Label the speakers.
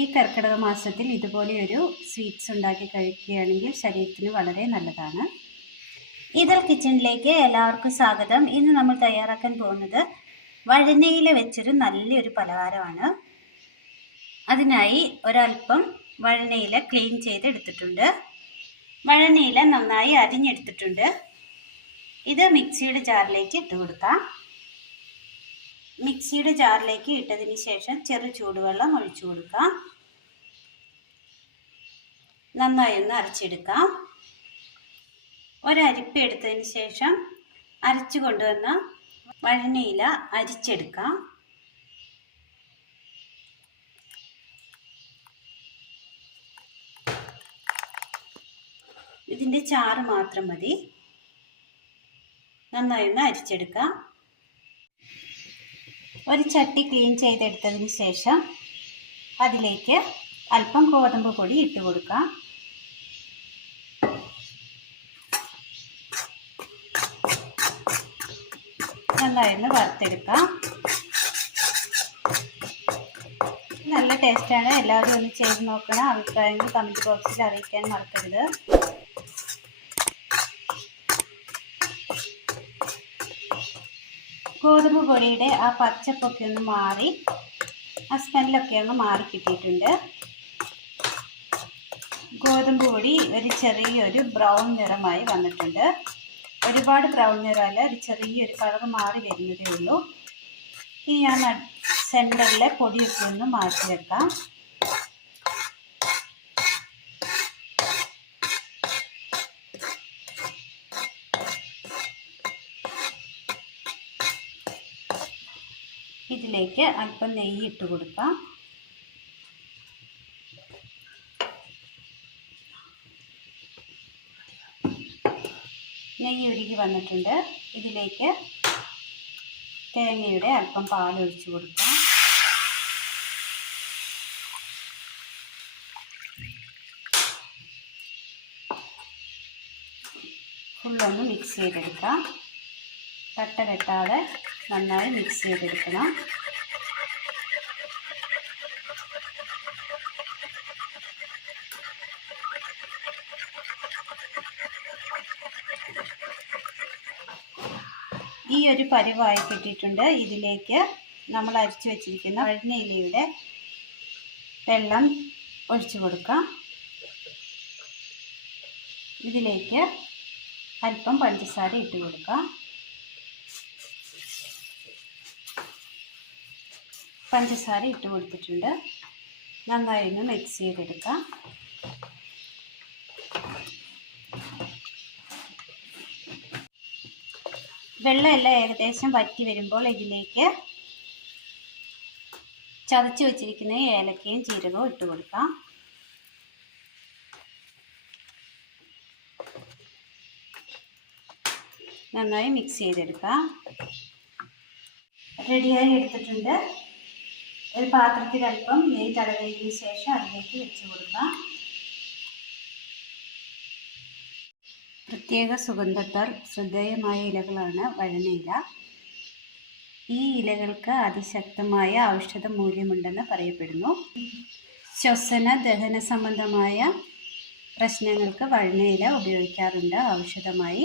Speaker 1: ഈ കർക്കിടക മാസത്തിൽ ഇതുപോലെയൊരു സ്വീറ്റ്സ് ഉണ്ടാക്കി കഴിക്കുകയാണെങ്കിൽ ശരീരത്തിന് വളരെ നല്ലതാണ്. ഇതൽ കിച്ചണിലേക്ക് എല്ലാവർക്കും സ്വാഗതം. ഇന്ന് നമ്മൾ തയ്യാറാക്കാൻ പോകുന്നത് വഴനയില വെച്ചൊരു നല്ലൊരു പലഹാരമാണ്. അതിനായി ഒരൽപ്പം വഴനയില ക്ലീൻ ചെയ്തെടുത്തിട്ടുണ്ട്. വഴനയില നന്നായി അരിഞ്ഞെടുത്തിട്ടുണ്ട്. ഇത് മിക്സിയുടെ ജാറിലേക്ക് ഇട്ട് കൊടുക്കാം. മിക്സിയുടെ ജാറിലേക്ക് ഇട്ടതിന് ശേഷം ചെറു ചൂടുവെള്ളം ഒഴിച്ചു കൊടുക്കാം. നന്നായി ഒന്ന് അരച്ചെടുക്കാം. ഒരരിപ്പ് എടുത്തതിന് ശേഷം അരച്ചു കൊണ്ടുവന്ന വഴനയില അരിച്ചെടുക്കാം. ഇതിന്റെ ചാറ് മാത്രം മതി. നന്നായി ഒന്ന് അരിച്ചെടുക്കാം. ഒരു ചട്ടി ക്ലീൻ ചെയ്തെടുത്തതിന് ശേഷം അതിലേക്ക് അല്പം ഗോതമ്പ് പൊടി ഇട്ട് കൊടുക്കാം. നന്നായി ഒന്ന് വറുത്തെടുക്കാം. നല്ല ടേസ്റ്റാണ് എല്ലാവരും ഒന്ന് ചെയ്ത് നോക്കണം. അഭിപ്രായങ്ങൾ കമന്റ് ബോക്സിൽ അറിയിക്കാൻ മറക്കരുത്. ഗോതമ്പ് പൊടിയുടെ ആ പച്ചപ്പൊക്കെ ഒന്ന് മാറി ആ സ്മെല്ലൊക്കെ ഒന്ന് മാറി കിട്ടിയിട്ടുണ്ട്. ഗോതമ്പ് പൊടി ഒരു ചെറിയൊരു ബ്രൗൺ നിറമായി വന്നിട്ടുണ്ട്. ഒരുപാട് ബ്രൗൺ നിറമല്ല ഒരു ചെറിയൊരു കളർ മാറി വരുന്നതേ ഉള്ളൂ. ഇനി ഞാൻ സെന്ററിലെ പൊടിയൊക്കെ ഒന്ന് മാറ്റി വെക്കാം ഇതിലേക്ക് അല്പം നെയ്യ് ഇട്ട് കൊടുക്കാം. നെയ്യ് ഉരുകി വന്നിട്ടുണ്ട്. ഇതിലേക്ക് തേങ്ങയുടെ അല്പം പാലൊഴിച്ച് കൊടുക്കാം. ഫുള്ളൊന്ന് മിക്സ് ചെയ്തെടുക്കാം. കട്ട കെട്ടാതെ നന്നായി മിക്സ് ചെയ്തെടുക്കണം. ഈ ഒരു പരിവായി കിട്ടിയിട്ടുണ്ട്. ഇതിലേക്ക് നമ്മൾ അരിച്ചു വെച്ചിരിക്കുന്ന വഴുന്നയിലയുടെ വെള്ളം ഒഴിച്ചു കൊടുക്കാം. ഇതിലേക്ക് അല്പം പഞ്ചസാര ഇട്ട് കൊടുക്കാം. പഞ്ചസാര ഇട്ട് കൊടുത്തിട്ടുണ്ട്. നന്നായി ഒന്ന് മിക്സ് ചെയ്തെടുക്കാം. വെള്ളമെല്ലാം ഏകദേശം വറ്റി വരുമ്പോൾ ഇതിലേക്ക് ചതച്ച് വെച്ചിരിക്കുന്ന ഏലക്കയും ജീരകവും ഇട്ട് കൊടുക്കാം. നന്നായി മിക്സ് ചെയ്തെടുക്കാം. റെഡിയായി എടുത്തിട്ടുണ്ട്. ഒരു പാത്രത്തിൽ അല്പം നെയ് തടവിയതിന് ശേഷം അതിലേക്ക് വെച്ച് കൊടുക്കാം. പ്രത്യേക സുഗന്ധത്താൽ ശ്രദ്ധേയമായ ഇലകളാണ് വഴനയില ഈ ഇലകൾക്ക് അതിശക്തമായ ഔഷധ മൂല്യമുണ്ടെന്ന് പറയപ്പെടുന്നു. ശ്വസന ദഹന സംബന്ധമായ പ്രശ്നങ്ങൾക്ക് വഴനയില ഉപയോഗിക്കാറുണ്ട്. ഔഷധമായി